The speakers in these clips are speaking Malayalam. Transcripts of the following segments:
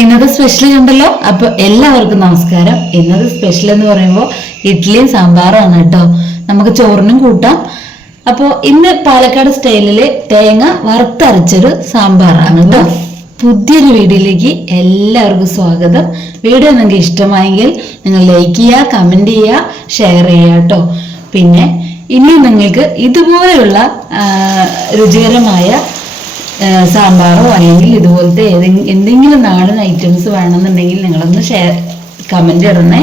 ഇന്നത്തെ സ്പെഷ്യൽ കണ്ടല്ലോ. അപ്പൊ എല്ലാവർക്കും നമസ്കാരം. ഇന്നത്തെ സ്പെഷ്യൽ എന്ന് പറയുമ്പോൾ ഇഡ്ഡലിയും സാമ്പാറുമാണ് കേട്ടോ. നമുക്ക് ചോറിനും കൂട്ടാം. അപ്പോൾ ഇന്ന് പാലക്കാട് സ്റ്റൈലില് തേങ്ങ വറുത്തരച്ചൊരു സാമ്പാറാണ് കേട്ടോ. പുതിയൊരു വീഡിയോയിലേക്ക് എല്ലാവർക്കും സ്വാഗതം. വീഡിയോ നിങ്ങൾക്ക് ഇഷ്ടമായെങ്കിൽ നിങ്ങൾ ലൈക്ക് ചെയ്യുക, കമന്റ് ചെയ്യുക, ഷെയർ ചെയ്യുക കേട്ടോ. പിന്നെ ഇനി നിങ്ങൾക്ക് ഇതുപോലെയുള്ള രുചികരമായ സാമ്പാറോ അല്ലെങ്കിൽ ഇതുപോലത്തെ എന്തെങ്കിലും നാടൻ ഐറ്റംസ് വേണമെന്നുണ്ടെങ്കിൽ നിങ്ങളൊന്ന് കമന്റ് ഇടണേ.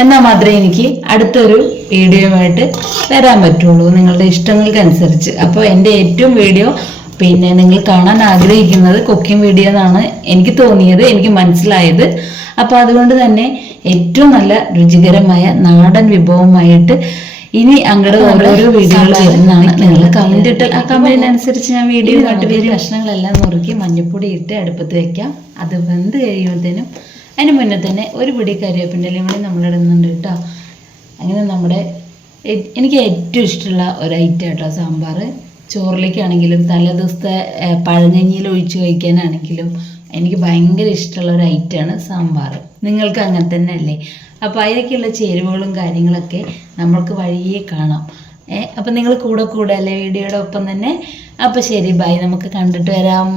എന്നാൽ മാത്രമേ എനിക്ക് അടുത്തൊരു വീഡിയോയുമായിട്ട് വരാൻ പറ്റുള്ളൂ, നിങ്ങളുടെ ഇഷ്ടങ്ങൾക്കനുസരിച്ച്. അപ്പോൾ എൻ്റെ ഏറ്റവും വീഡിയോ പിന്നെ നിങ്ങൾ കാണാൻ ആഗ്രഹിക്കുന്നത് കുക്കിംഗ് വീഡിയോ എന്നാണ് എനിക്ക് തോന്നിയത്, എനിക്ക് മനസ്സിലായത്. അപ്പോൾ അതുകൊണ്ട് തന്നെ ഏറ്റവും നല്ല രുചികരമായ നാടൻ വിഭവമായിട്ട് ഇനി അങ്ങോട്ട് ഓരോരോ വീഡിയോകൾ വരുന്നതാണ്. നിങ്ങൾ കമന്റ് ഇട്ടാൽ ആ കമന്റിനനുസരിച്ച് ഞാൻ വീഡിയോ ആയിട്ട് വലിയ കഷ്ണങ്ങളെല്ലാം നുറുക്കി മഞ്ഞപ്പൊടി ഇട്ട് അടുപ്പത്ത് വെക്കാം. അത് വെന്ത് കഴിയുമ്പോഴത്തേനും അതിന് മുന്നേ തന്നെ ഒരു പിടി കറിവേപ്പിൻ്റെ ഇലയും കൂടി നമ്മളിടുന്നുണ്ട് കേട്ടോ. അങ്ങനെ നമ്മുടെ എനിക്ക് ഏറ്റവും ഇഷ്ടമുള്ള ഒരു ഐറ്റം കേട്ടോ സാമ്പാർ. ചോറിലേക്കാണെങ്കിലും തലേദിവസത്തെ പഴങ്കഞ്ഞിയിൽ ഒഴിച്ച് കഴിക്കാനാണെങ്കിലും എനിക്ക് ഭയങ്കര ഇഷ്ടമുള്ള ഒരു ഐറ്റമാണ് സാമ്പാർ. നിങ്ങൾക്ക് അങ്ങനെ തന്നെ അല്ലേ? അപ്പോൾ അതിലേക്കുള്ള ചേരുവകളും കാര്യങ്ങളൊക്കെ നമ്മൾക്ക് വഴിയേ കാണാം. അപ്പം നിങ്ങൾ കൂടെ അല്ലേ വീഡിയോയുടെ ഒപ്പം തന്നെ. അപ്പോൾ ശരി, ബൈ, നമുക്ക് കണ്ടിട്ട് വരാം.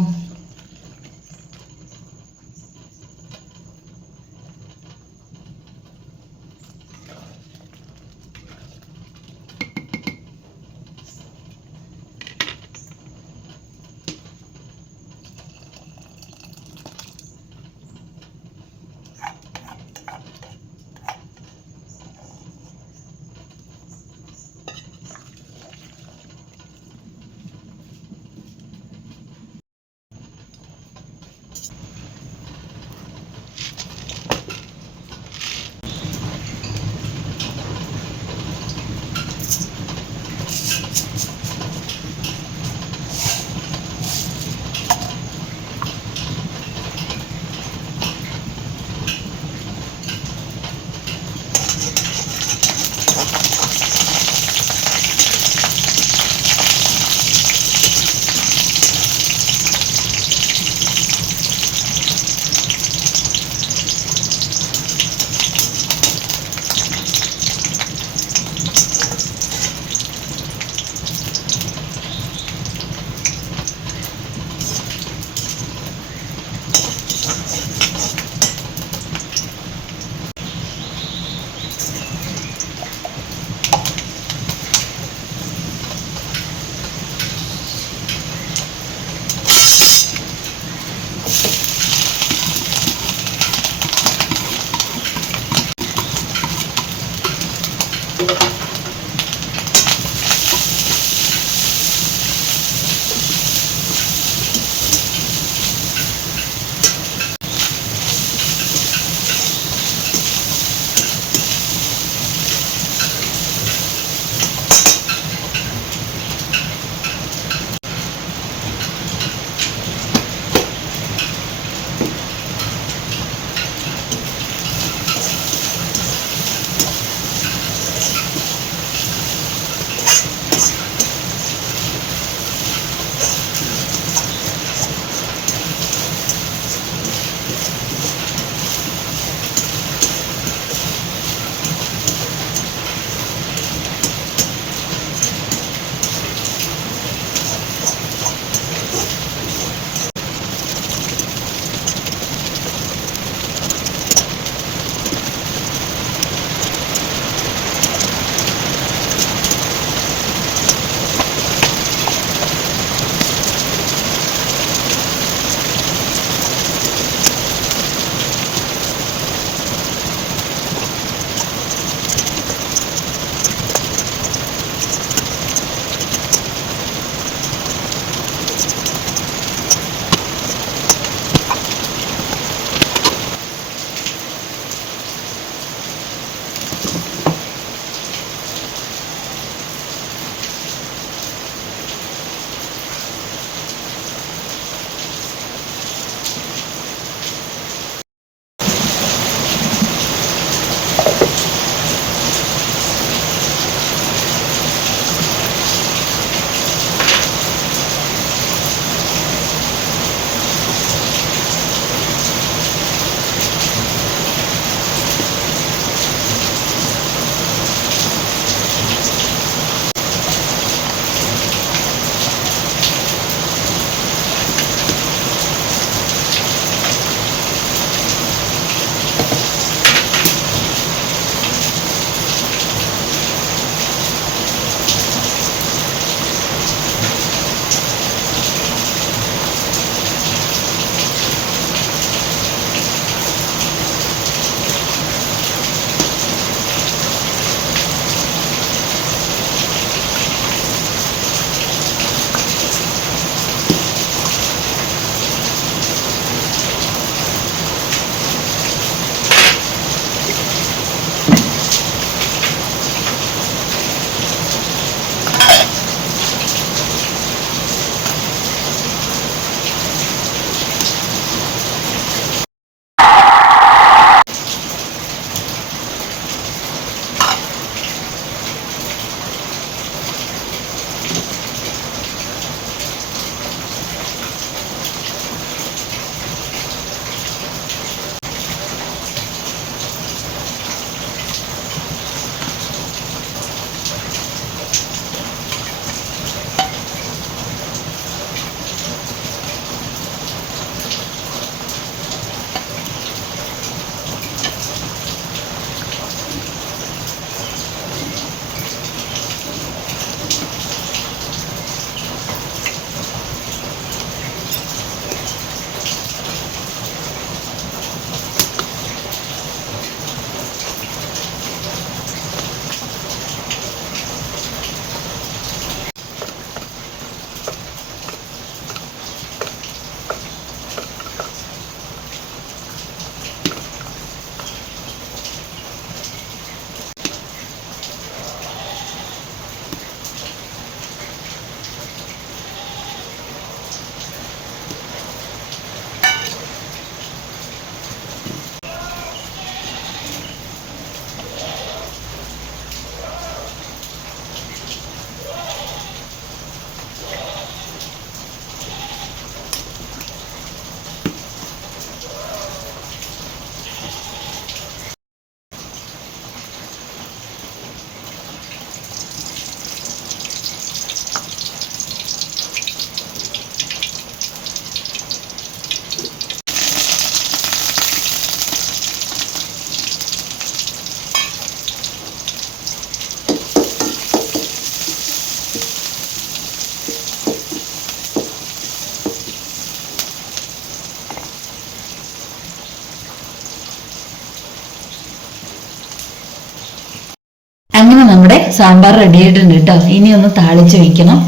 അങ്ങനെ നമ്മുടെ സാമ്പാർ റെഡി ആയിട്ടുണ്ട് കേട്ടോ. ഇനി ഒന്ന് താളിച്ച് വെക്കണം.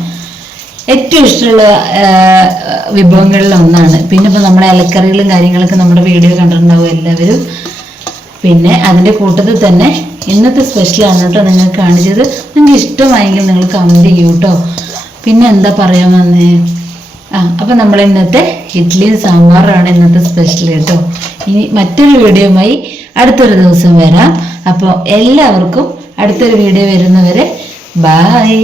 ഏറ്റവും ഇഷ്ടമുള്ള വിഭവങ്ങളിൽ ഒന്നാണ്. പിന്നെ ഇപ്പൊ നമ്മുടെ ഇലക്കറികളും കാര്യങ്ങളൊക്കെ നമ്മുടെ വീഡിയോ കണ്ടിട്ടുണ്ടാവും എല്ലാവരും. പിന്നെ അതിന്റെ കൂട്ടത്തിൽ തന്നെ ഇന്നത്തെ സ്പെഷ്യലാണ് കേട്ടോ നിങ്ങൾക്ക് കാണിച്ചത്. നിങ്ങൾക്ക് ഇഷ്ടമായെങ്കിൽ നിങ്ങൾ കമന്റ് ചെയ്യൂ കേട്ടോ. പിന്നെ എന്താ പറയാൻ വന്നേ, അപ്പൊ നമ്മൾ ഇന്നത്തെ ഇഡ്ഡലിയും സാമ്പാറാണ് ഇന്നത്തെ സ്പെഷ്യൽ കേട്ടോ. ഇനി മറ്റൊരു വീഡിയോയുമായി അടുത്തൊരു ദിവസം വരാം. അപ്പോൾ എല്ലാവർക്കും അടുത്തൊരു വീഡിയോ വരുന്നവരെ ബൈ.